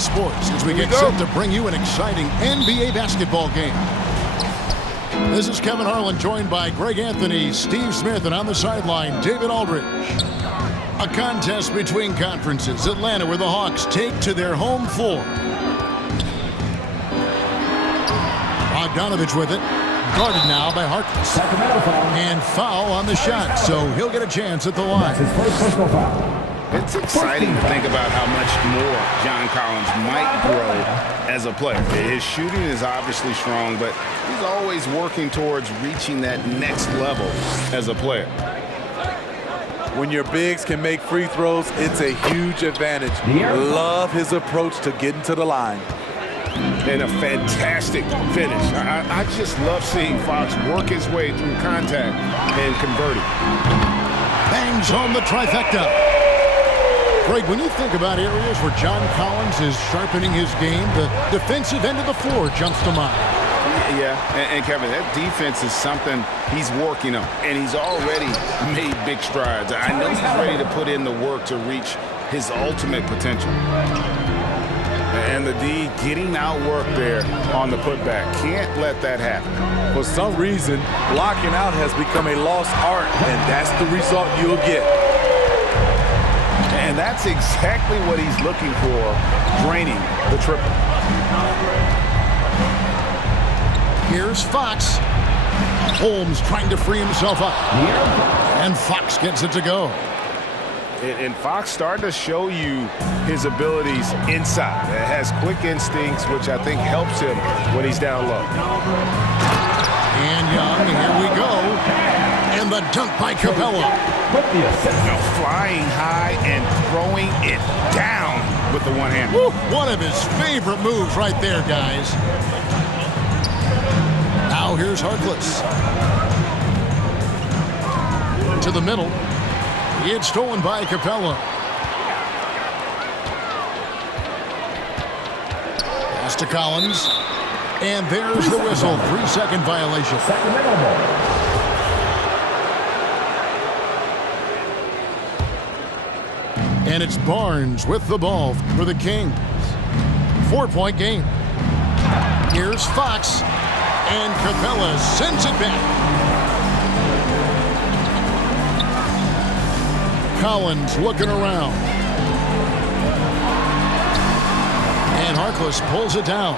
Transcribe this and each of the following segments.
Sports as we get set to bring you an exciting NBA basketball game. This is Kevin Harlan, joined by Greg Anthony, Steve Smith, and on the sideline, David Aldridge. A contest between conferences. Atlanta, where the Hawks take to their home floor. Bogdanovich with it. Guarded now by HAWKS. Sacramento foul. And foul on the shot, so he'll get a chance at the line. That's his first personal foul. It's exciting to think about how much more John Collins might grow as a player. His shooting is obviously strong, but he's always working towards reaching that next level as a player. When your bigs can make free throws, it's a huge advantage. Love his approach to getting to the line. And a fantastic finish. I just love seeing Fox work his way through contact and converting. Bangs home the trifecta. Greg, when you think about areas where John Collins is sharpening his game, the defensive end of the floor jumps to mind. Yeah, and Kevin, that defense is something he's working on, and he's already made big strides. I know he's ready to put in the work to reach his ultimate potential. And the D getting outworked there on the putback. Can't let that happen. For some reason, blocking out has become a lost art, and that's the result you'll get. And that's exactly what he's looking for, draining the triple. Here's Fox. Holmes trying to free himself up. And Fox gets it to go. And Fox starting to show you his abilities inside. It has quick instincts, which I think helps him when he's down low. And Young, here we go. And the dunk by Capella. Flying high and throwing it down with the one hand. One of his favorite moves right there, guys. Now here's HAWKS. To the middle. It's stolen by Capella. Pass to Collins. And there's the whistle. 3-second violation. Sacramento ball. And it's Barnes with the ball for the Kings. 4-point game. Here's Fox. And Capella sends it back. Collins looking around. And HAWKS pulls it down.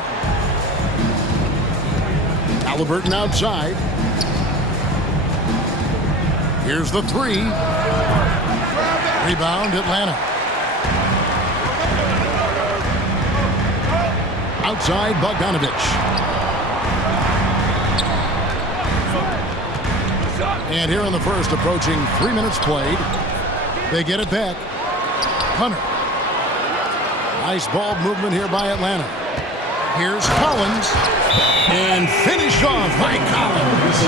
Halliburton outside. Here's the three. Rebound, Atlanta. Outside, Bogdanovich. And here in the first, approaching 3 minutes played. They get it back. Hunter. Nice ball movement here by Atlanta. Here's Collins. And finished off by Collins.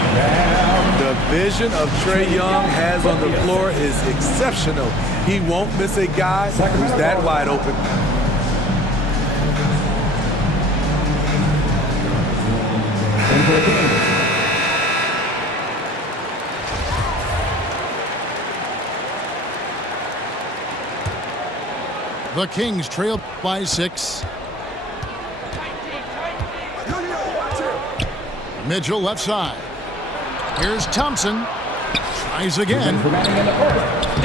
The vision of Trae Young has on the floor is exceptional. He won't miss a guy who's that wide open. The Kings trail by 6. Mitchell left side. Here's Thompson. Tries again.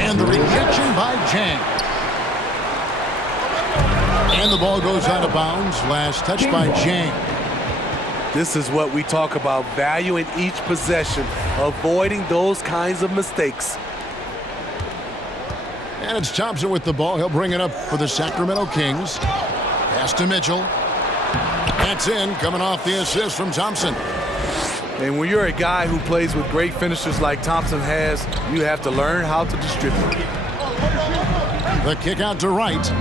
And the rejection by Jang. And the ball goes out of bounds. Last touch by Jang. This is what we talk about, valuing each possession, avoiding those kinds of mistakes. And it's Thompson with the ball. He'll bring it up for the Sacramento Kings. Pass to Mitchell. That's in, coming off the assist from Thompson. And when you're a guy who plays with great finishers like Thompson has, you have to learn how to distribute. The kick out to Wright.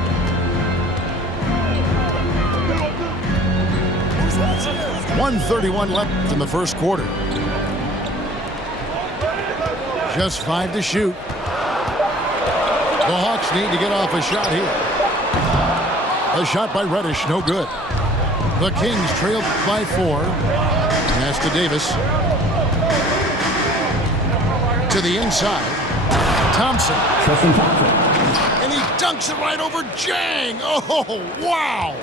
.131 left in the first quarter. Just 5 to shoot. The Hawks need to get off a shot here. A shot by Reddish, no good. The Kings trailed by 4. Pass to Davis. To the inside. Thompson. And he dunks it right over Jang. Oh, wow.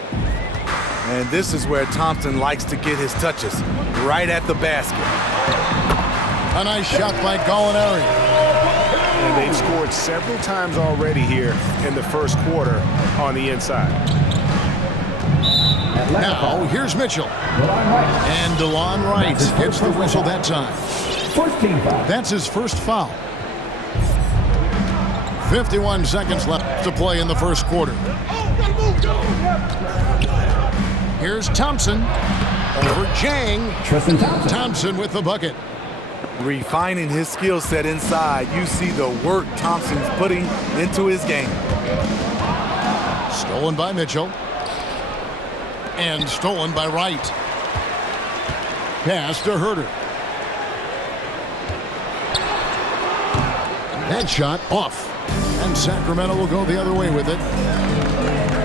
And this is where Thompson likes to get his touches, right at the basket. A nice shot by Gallinari. And they've scored several times already here in the first quarter on the inside. Now, here's Mitchell. And DeLon Wright gets the whistle that time. First team foul. That's his first foul. 51 seconds left to play in the first quarter. Here's Thompson over Jang. Tristan Thompson. Thompson with the bucket. Refining his skill set inside, you see the work Thompson's putting into his game. Stolen by Mitchell. And stolen by Wright. Pass to Herter. That shot off. And Sacramento will go the other way with it.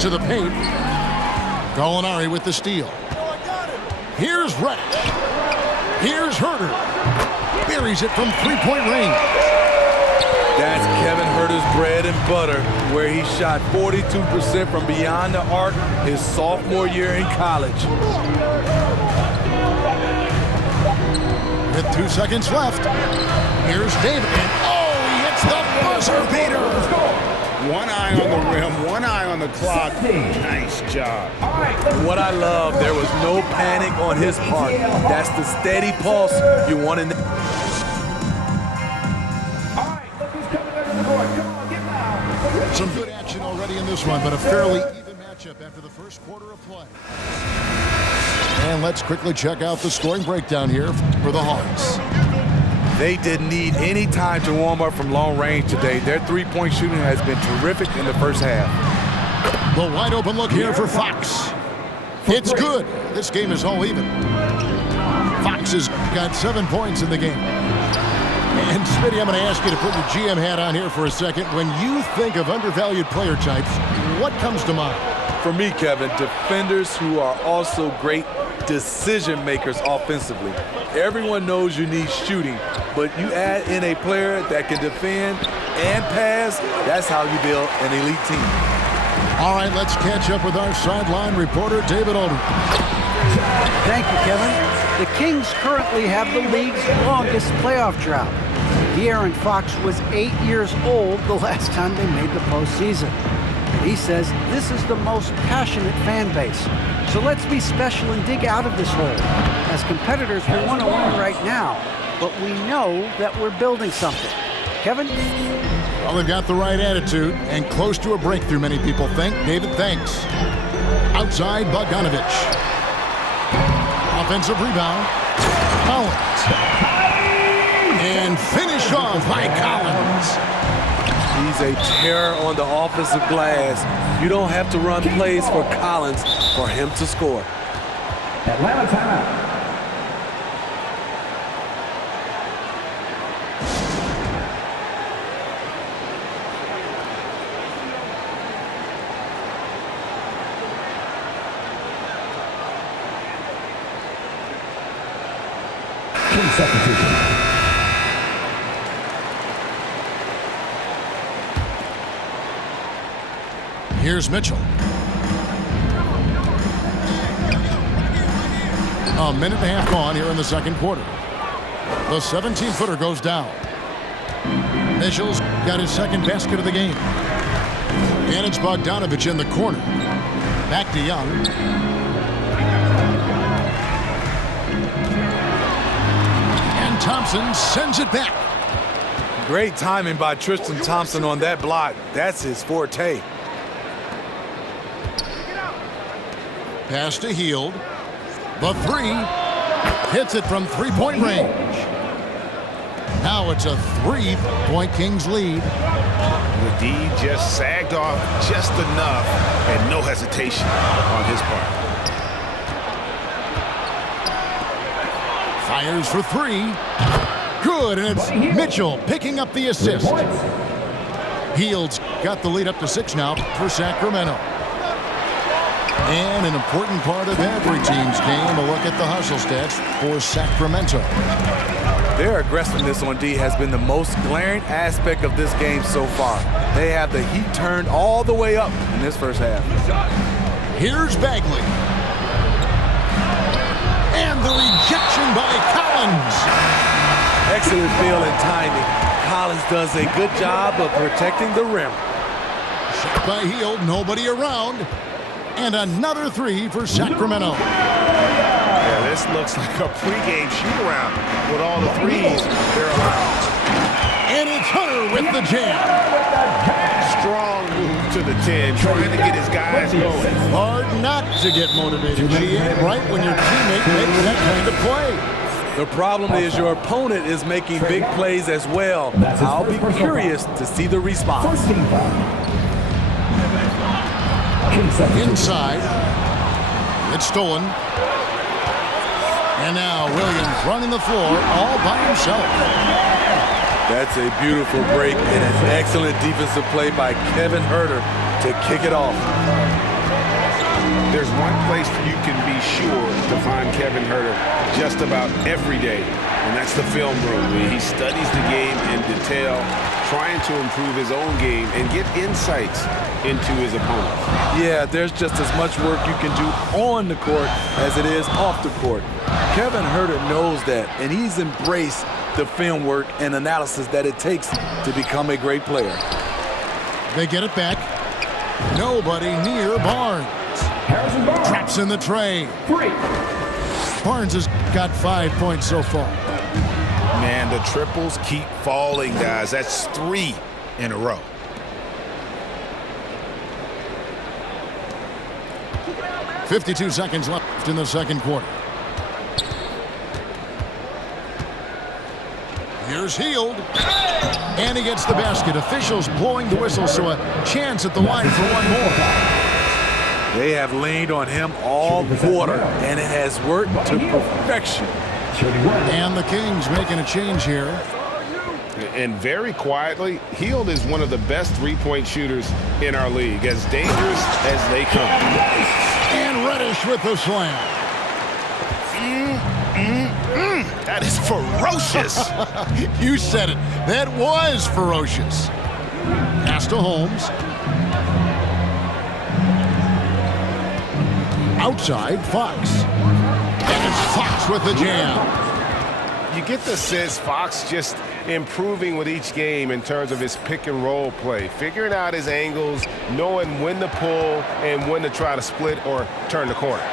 To the paint. Gallinari with the steal. Here's Reddish. Here's Herter. Buries it from three-point range. That's Kevin Herter's bread and butter, where he shot 42% from beyond the arc his sophomore year in college. With 2 seconds left, here's David. And oh, he hits the buzzer beater. One eye on the rim, one eye on the clock. Nice job. What I love, there was no panic on his part. That's the steady pulse you want in the... Some good action already in this one, but a fairly even matchup after the first quarter of play. And let's quickly check out the scoring breakdown here for the Hawks. They didn't need any time to warm up from long range today. Their three-point shooting has been terrific in the first half. The wide open look here for Fox. It's good. This game is all even. Fox has got 7 points in the game. And Smitty, I'm going to ask you to put your GM hat on here for a second. When you think of undervalued player types, what comes to mind? For me, Kevin, defenders who are also great decision makers offensively. Everyone knows you need shooting, but you add in a player that can defend and pass, that's how you build an elite team. All right, let's catch up with our sideline reporter, David Aldridge. Thank you, Kevin. The Kings currently have the league's longest playoff drought. De'Aaron Fox was 8 years old the last time they made the postseason. He says this is the most passionate fan base. So let's be special and dig out of this hole. As competitors, we want to win right now, but we know that we're building something. Kevin? Well, they've got the right attitude and close to a breakthrough, many people think. David, thanks. Outside, Bogdanovich. Offensive rebound. Collins. And finish off by Collins. He's a terror on the offensive glass. You don't have to run plays for Collins for him to score. Atlanta timeout. Substitution. Here's Mitchell. A minute and a half gone here in the second quarter. The 17-footer goes down. Mitchell's got his second basket of the game. And it's Bogdanovich in the corner. Back to Young. And Thompson sends it back. Great timing by Tristan Thompson on that block. That's his forte. Pass to Hield. The three. Hits it from three-point range. Now it's a three-point Kings lead. D just sagged off just enough and no hesitation on his part. Fires for three. Good, and it's Mitchell picking up the assist. Hield's got the lead up to 6 now for Sacramento. And an important part of every team's game, a look at the hustle stats for Sacramento. Their aggressiveness on D has been the most glaring aspect of this game so far. They have the heat turned all the way up in this first half. Here's Bagley. And the rejection by Collins. Excellent feel and timing. Collins does a good job of protecting the rim. Shot by Hield, nobody around. And another three for Sacramento. Yeah, this looks like a pregame shoot-around with all the threes they're allowed. And it's Hunter with the jam. Strong move to the 10, trying to get his guys going. Hard not to get motivated, GA, right when your teammate makes that kind of play. The problem is your opponent is making big plays as well. I'll be curious to see the response. First team foul. Inside. It's stolen. And now Williams running the floor all by himself. That's a beautiful break and an excellent defensive play by Kevin Huerter to kick it off. There's one place you can be sure to find Kevin Huerter just about every day, and that's the film room. He studies the game in detail, trying to improve his own game and get insights into his opponents. Yeah, there's just as much work you can do on the court as it is off the court. Kevin Huerter knows that, and he's embraced the film work and analysis that it takes to become a great player. They get it back. Nobody near Barnes. Traps in the tray. Barnes has got 5 points so far. Man, the triples keep falling, guys. That's 3 in a row. .52 seconds left in the second quarter. Here's Hield. And he gets the basket. Officials blowing the whistle, so a chance at the line for one more. They have leaned on him all quarter, and it has worked to perfection. And the Kings making a change here. And very quietly, Hield is one of the best three-point shooters in our league, as dangerous as they come. And Reddish with the slam. That is ferocious. You said it. That was ferocious. Pass to Holmes. Outside, Fox. And it's Fox with the jam. You get the sense Fox just improving with each game in terms of his pick and roll play, figuring out his angles, knowing when to pull and when to try to split or turn the corner.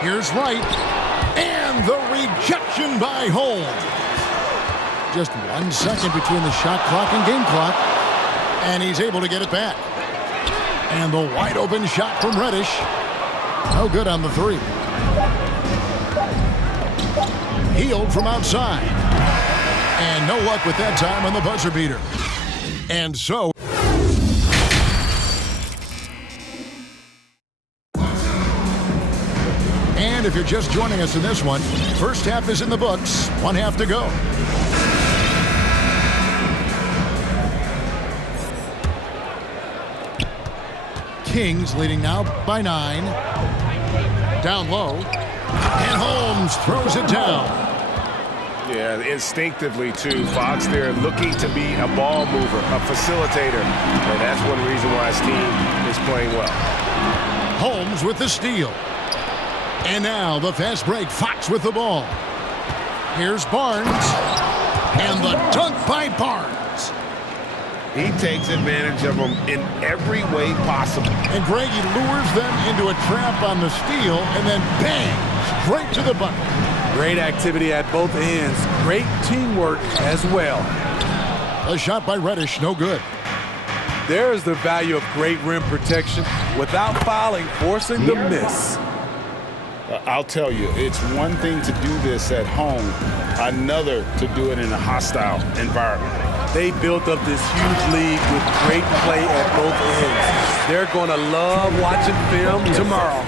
Here's Wright. And the rejection by Holmes. Just 1 second between the shot clock and game clock. And he's able to get it back. And the wide open shot from Reddish. No good on the three. Hield from outside. And no luck with that time on the buzzer beater. And so... And if you're just joining us in this one, first half is in the books. 1 half to go. Kings leading now by 9. Down low. And Holmes throws it down. Yeah, instinctively, too. Fox there looking to be a ball mover, a facilitator. And that's one reason why his team is playing well. Holmes with the steal. And now the fast break. Fox with the ball. Here's Barnes. And the dunk by Barnes. He takes advantage of them in every way possible. And Greg, he lures them into a trap on the steal, and then bang, straight to the bucket. Great activity at both ends. Great teamwork as well. A shot by Reddish, no good. There's the value of great rim protection without fouling, forcing the miss. I'll tell you, it's one thing to do this at home, another to do it in a hostile environment. They built up this huge lead with great play at both ends. They're going to love watching film tomorrow.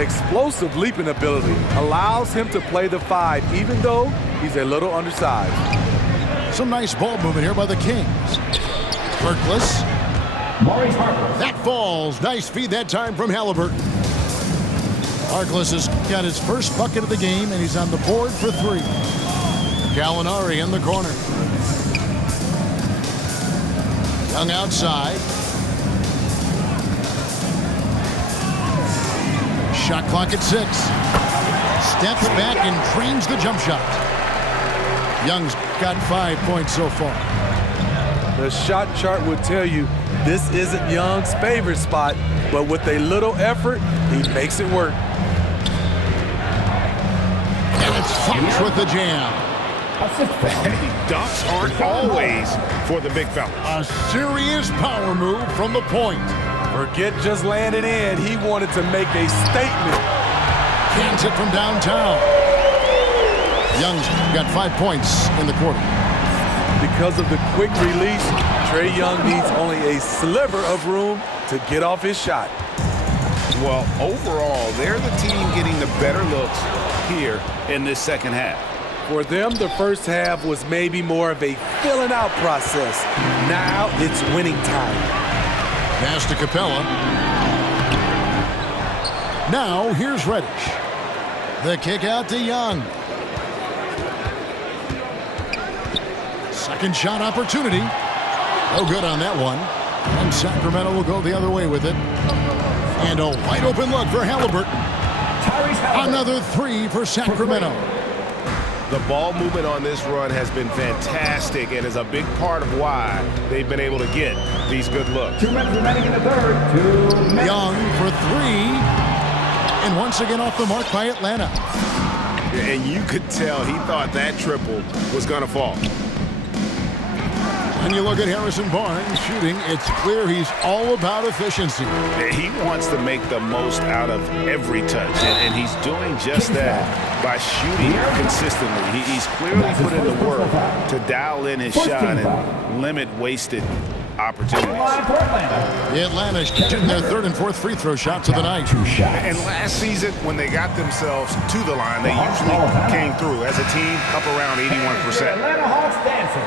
Explosive leaping ability allows him to play the 5, even though he's a little undersized. Some nice ball movement here by the Kings. Berkless. That falls. Nice feed that time from Halliburton. Harkless has got his first bucket of the game, and he's on the board for 3. Gallinari in the corner. Young outside. Shot clock at 6. Steps back and trains the jump shot. Young's got 5 points so far. The shot chart would tell you this isn't Young's favorite spot, but with a little effort, he makes it work. And it's Fox with the jam. Hey, dunks aren't always for the big fella. A serious power move from the point. Forget just laying it in. He wanted to make a statement. Cans it from downtown. Young's got 5 points in the quarter. Because of the quick release, Trae Young needs only a sliver of room to get off his shot. Well, overall, they're the team getting the better looks here in this second half. For them, the first half was maybe more of a filling out process. Now it's winning time. Pass to Capella. Now here's Reddish. The kick out to Young. Second shot opportunity. No good on that one. And Sacramento will go the other way with it. And a wide open look for Halliburton. Another 3 for Sacramento. The ball movement on this run has been fantastic and is a big part of why they've been able to get these good looks. 2 minutes remaining in the third. 2 minutes. Young for 3. And once again off the mark by Atlanta. And you could tell he thought that triple was going to fall. When you look at Harrison Barnes shooting, it's clear he's all about efficiency. He wants to make the most out of every touch, and he's doing just that by shooting consistently. He's clearly put in the work to dial in his shot and limit wasted opportunities. Atlanta's getting their 3rd and 4th free throw shots of the night. 2 shots. And last season, when they got themselves to the line, they usually came through as a team up around 81%. Atlanta Hawks dancing.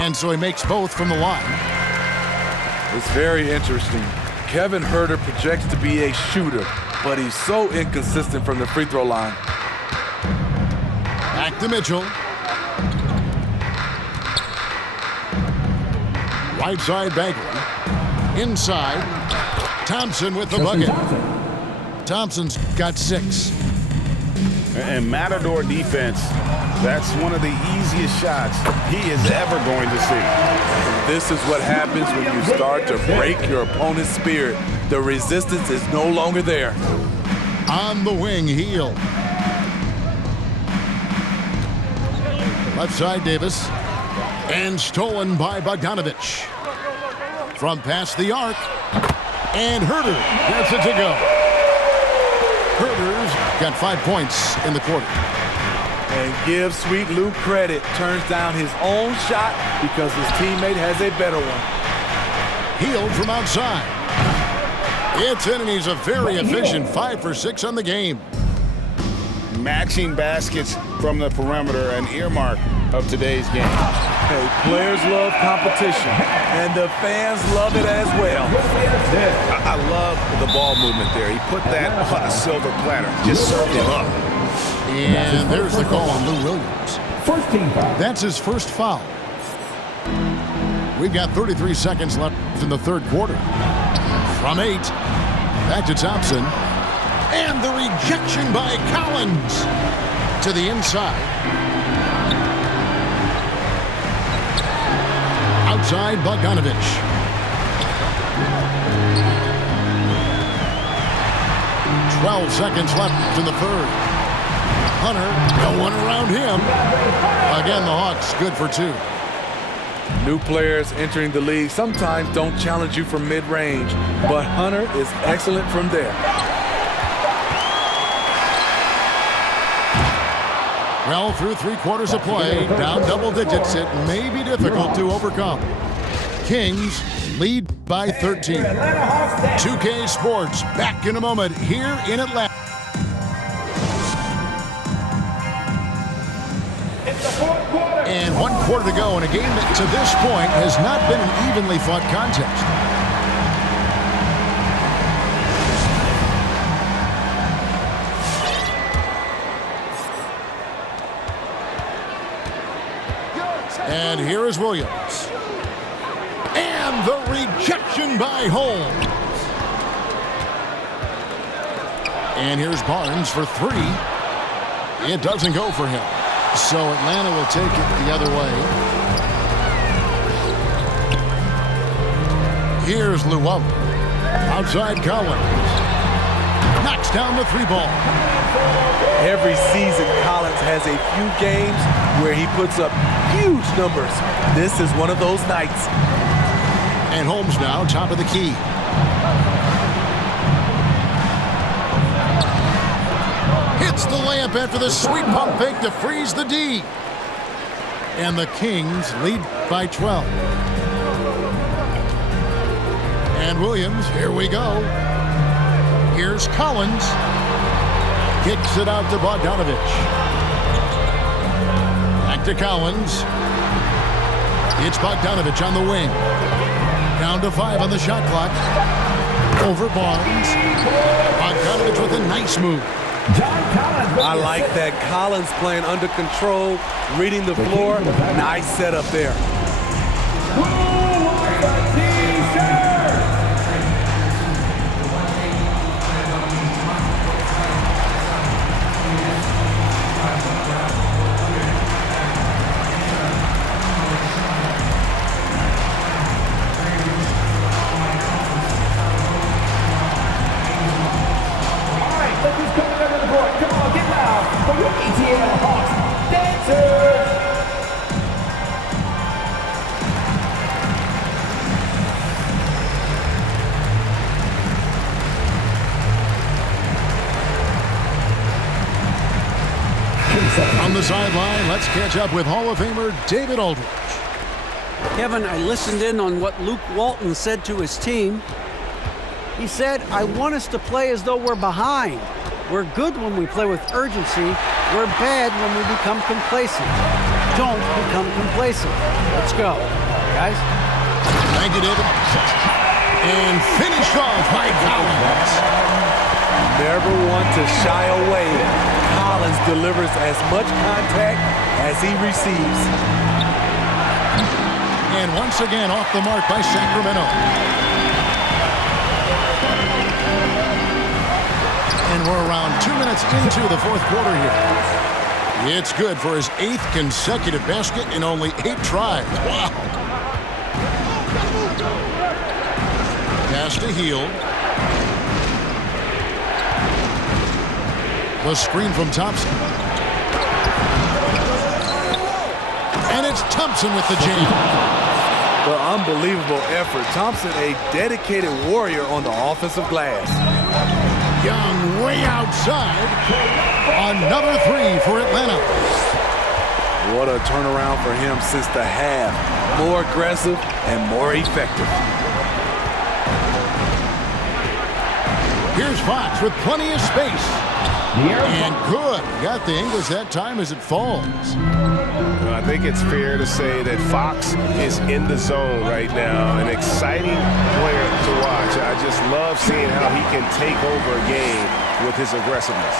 And so he makes both from the line. It's very interesting. Kevin Huerter projects to be a shooter, but he's so inconsistent from the free throw line. Back to Mitchell. Right side Bagley. Inside. Thompson with the bucket. Thompson's got 6. And Matador defense, that's one of the easiest shots he is ever going to see. This is what happens when you start to break your opponent's spirit. The resistance is no longer there. On the wing, Heel. Left side, Davis. And stolen by Bogdanovich. From past the arc. And Huerter gets it to go. Huerter's got 5 points in the quarter. And give Sweet Lou credit. Turns down his own shot because his teammate has a better one. Heel from outside. It's in, and he's a very efficient 5 for 6 on the game. Matching baskets from the perimeter, an earmark of today's game. Hey, players love competition, and the fans love it as well. I love the ball movement there. He put that on a silver platter, just served him up. And there's the call on Lou Williams. First team foul. That's his first foul. We've got 33 seconds left in the third quarter. From 8, back to Thompson. And the rejection by Collins to the inside. Outside Bogdanovich. "12 seconds left in the third. Hunter, no one around him. Again, the Hawks good for 2. New players entering the league sometimes don't challenge you from mid-range, but Hunter is excellent from there. Well, through 3 quarters of play, down double digits, it may be difficult to overcome. Kings lead by 13. 2K Sports back in a moment here in Atlanta. And 1 quarter to go in a game that to this point has not been an evenly fought contest. And here is Williams. And the rejection by Holmes. And here's Barnes for 3. It doesn't go for him. So Atlanta will take it the other way. Here's Llewellyn. Outside Collins. Knocks down the 3 ball. Every season, Collins has a few games where he puts up huge numbers. This is one of those nights. And Holmes now top of the key. Hits the layup after the sweet pump fake to freeze the D. And the Kings lead by 12. And Williams, here we go. Here's Collins. Kicks it out to Bogdanovich. Back to Collins. It's Bogdanovich on the wing. Down to 5 on the shot clock. Over Barnes. Bogdanovich with a nice move. I like that. Collins playing under control, reading the floor. Nice setup there. HAWKS dancers. On the sideline, let's catch up with Hall of Famer David Aldridge. Kevin, I listened in on what Luke Walton said to his team. He said, I want us to play as though we're behind. We're good when we play with urgency. We're bad when we become complacent. Don't become complacent. Let's go, guys. Thank you, David. And finished off by Collins. Never want to shy away. Collins delivers as much contact as he receives. And once again off the mark by Sacramento. And we're around 2 minutes into the 4th quarter here. It's good for his 8th consecutive basket in only 8 tries. Wow. Pass to Hield. The screen from Thompson. And it's Thompson with the jam. The unbelievable effort. Thompson, a dedicated warrior on the offensive glass. Young way outside. Another 3 for Atlanta. What a turnaround for him since the half. More aggressive and more effective. Here's Fox with plenty of space. And good. Got the English that time as it falls. I think it's fair to say that Fox is in the zone right now. An exciting player to watch. I just love seeing how he can take over a game with his aggressiveness.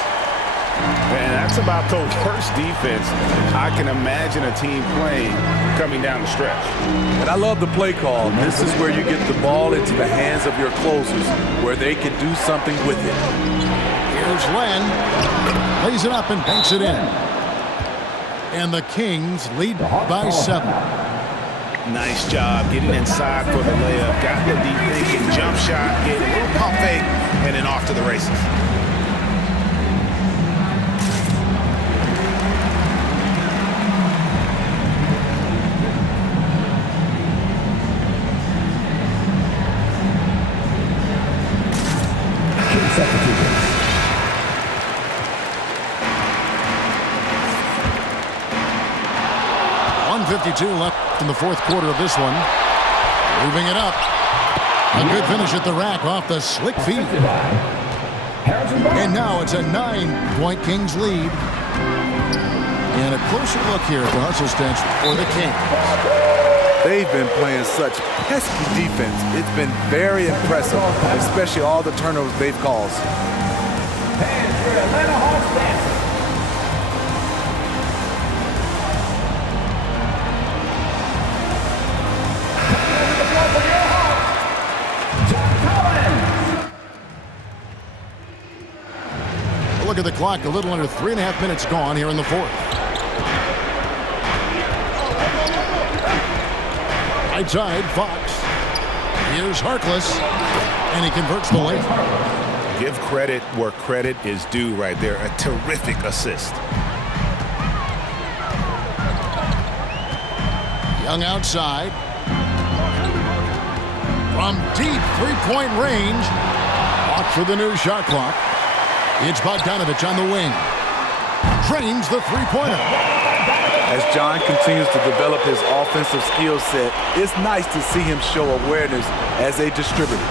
And that's about the worst defense I can imagine a team playing coming down the stretch. And I love the play call. This is where you get the ball into the hands of your closers, where they can do something with it. Here's Len. Lays it up and banks it in. And the Kings lead by 7. Nice job getting inside for the layup. Got the deep thinking jump shot, get a little pump fake, and then off to the races. Substitution. 1:52 left in the 4th quarter of this one. Moving it up. A good finish at the rack off the slick feet. And now it's a 9-point Kings lead. And a closer look here at the hustle stats for the Kings. They've been playing such pesky defense. It's been very impressive, especially all the turnovers they've caused. And for Atlanta Hawks dancing. Look at the clock, a little under 3.5 minutes gone here in the fourth. Right side, Fox. Here's Harkless, and he converts the lane. Give credit where credit is due right there. A terrific assist. Young outside. From deep three-point range. Hawks with the new shot clock. It's Bogdanovich on the wing. Drains the three-pointer. As John continues to develop his offensive skill set, it's nice to see him show awareness as a distributor.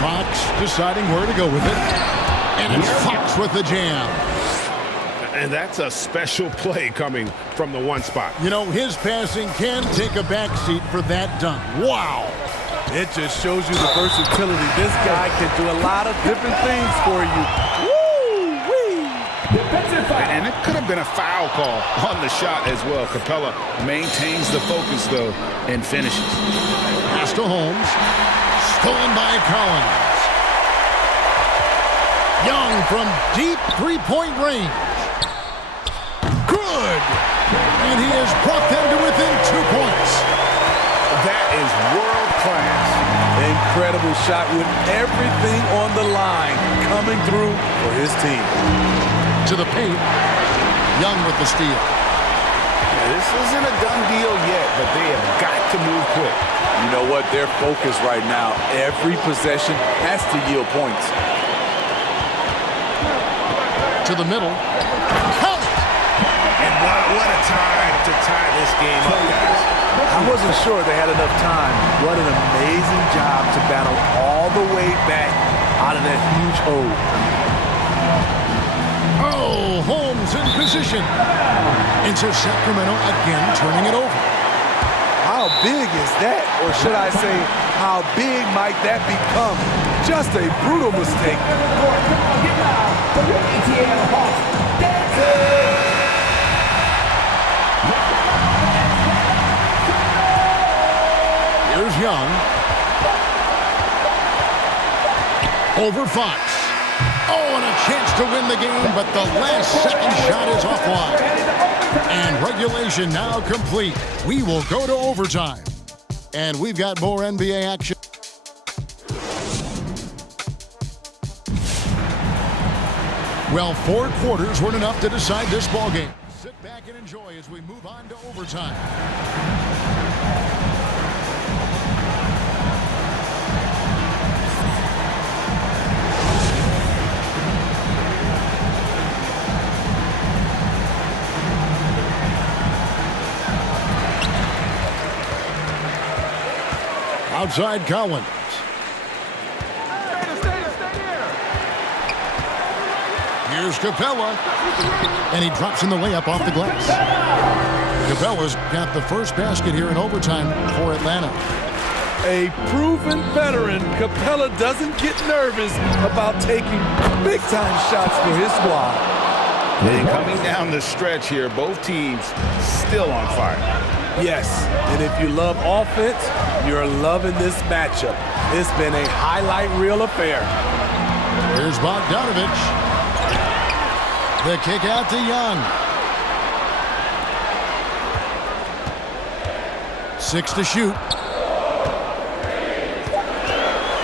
Fox deciding where to go with it. And it's Fox with the jam. And that's a special play coming from the one spot. You know, his passing can take a backseat for that dunk. Wow. It just shows you the versatility. This guy can do a lot of different things for you. Woo-wee! And it could have been a foul call on the shot as well. Capella maintains the focus, though, and finishes. Pass to Holmes. Stolen by Collins. Young from deep three-point range. Good! And he has brought them to within 2 points. That is world class. Incredible shot with everything on the line coming through for his team. To the paint. Young with the steal. Now, this isn't a done deal yet, but they have got to move quick. You know what? Their focus right now, every possession has to yield points. To the middle. Count! And what a time to tie this game up, guys. I wasn't sure they had enough time. What an amazing job to battle all the way back out of that huge hole. Oh, Holmes in position. And so Sacramento again turning it over. How big is that? Or should I say, how big might that become? Just a brutal mistake. Here's Young. Over Fox. Oh, and a chance to win the game, but the last second shot is offline. And regulation now complete. We will go to overtime. And we've got more NBA action. Well, 4 quarters weren't enough to decide this ball game. Sit back and enjoy as we move on to overtime. Outside Collins. Here's Capella. And he drops in the layup off the glass. Capella's got the first basket here in overtime for Atlanta. A proven veteran, Capella doesn't get nervous about taking big-time shots for his squad. And coming down the stretch here, both teams still on fire. Yes, and if you love offense, you're loving this matchup. It's been a highlight reel affair. Here's Bogdanovich. The kick out to Young. 6 to shoot.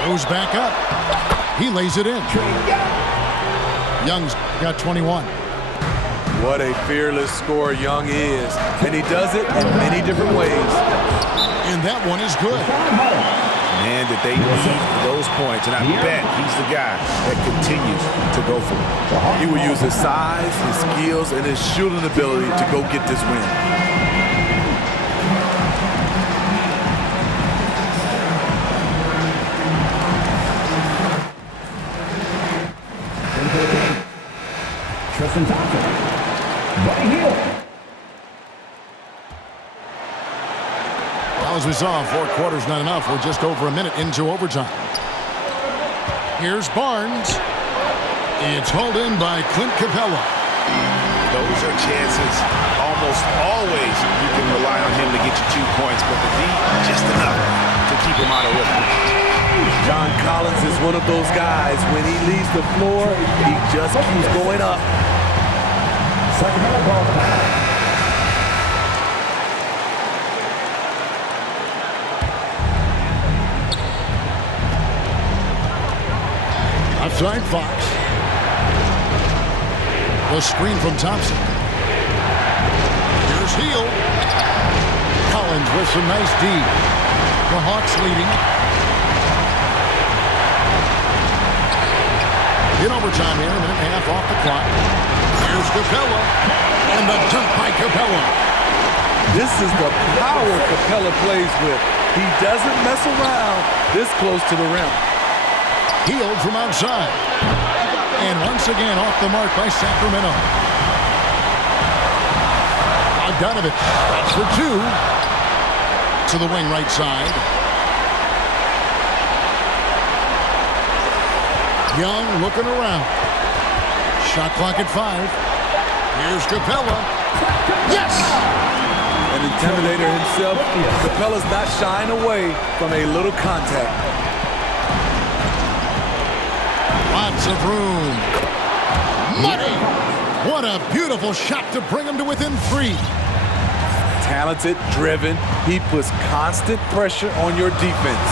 Goes back up. He lays it in. Young's got 21. What a fearless scorer Young is, and he does it in many different ways. And that one is good. Man, did they need those points, and I bet he's the guy that continues to go for it. He will use his size, his skills, and his shooting ability to go get this win. Tristan Thompson. Buddy Hield. Well, as we saw, 4 quarters not enough. We're just over a minute into overtime. Here's Barnes. It's hauled in by Clint Capella. Those are chances. Almost always you can rely on him to get you 2 points, but the D, just enough to keep him out of rhythm. John Collins is one of those guys. When he leaves the floor, he just keeps going up. Sacramento ball time. Outside Fox. The screen from Thompson. Here's Hield. Collins with some nice D. The Hawks leading. In overtime here, a minute and a half off the clock. Here's Capella. And the dunk by Capella. This is the power Capella plays with. He doesn't mess around this close to the rim. Hield from outside. And once again off the mark by Sacramento. Bogdanovich, that's for 2. To the wing right side. Young looking around. Shot clock at 5. Here's Capella. Yes! An intimidator himself, Capella's not shying away from a little contact. Lots of room. Money! What a beautiful shot to bring him to within 3. Talented, driven, he puts constant pressure on your defense.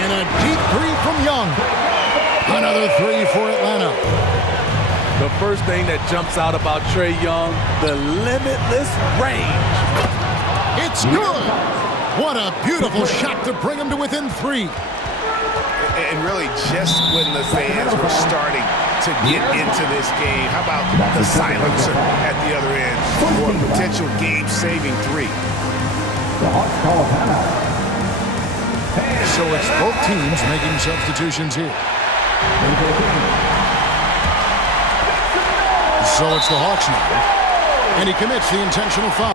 And a deep 3 from Young. Another 3 for Atlanta. The first thing that jumps out about Trae Young, the limitless range. It's good. What a beautiful shot to bring him to within 3. And really, just when the fans were starting to get into this game, how about the silencer at the other end for a potential game-saving 3? The Hawks call timeout. So it's both teams making substitutions here. So it's the Hawks now. And he commits the intentional foul.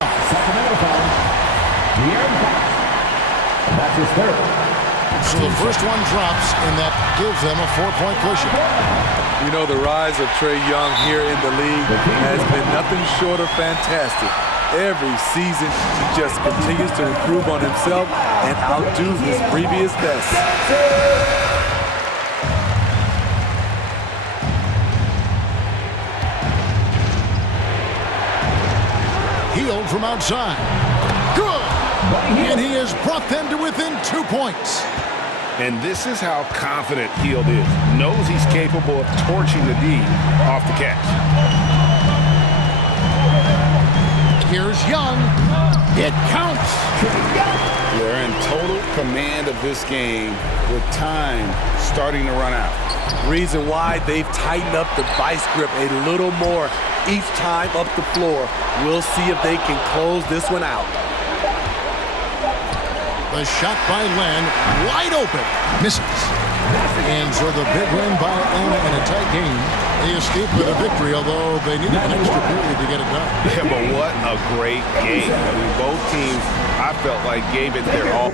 Sacramento foul. That's his third. So the first one drops, and that gives them a 4-point cushion. You know, the rise of Trae Young here in the league has been nothing short of fantastic. Every season, he just continues to improve on himself and outdo his previous best. Hield from outside. Good! And he has brought them to within 2 points. And this is how confident Hield is. Knows he's capable of torching the D off the catch. Here's Young. It counts. They're in total command of this game with time starting to run out. Reason why they've tightened up the vice grip a little more each time up the floor. We'll see if they can close this one out. The shot by Len, wide open, misses. And so the big win by Atlanta in a tight game. They escaped with a victory, although they needed an extra period to get it done. Yeah, but what a great game. I mean, both teams, I felt like, gave it their all.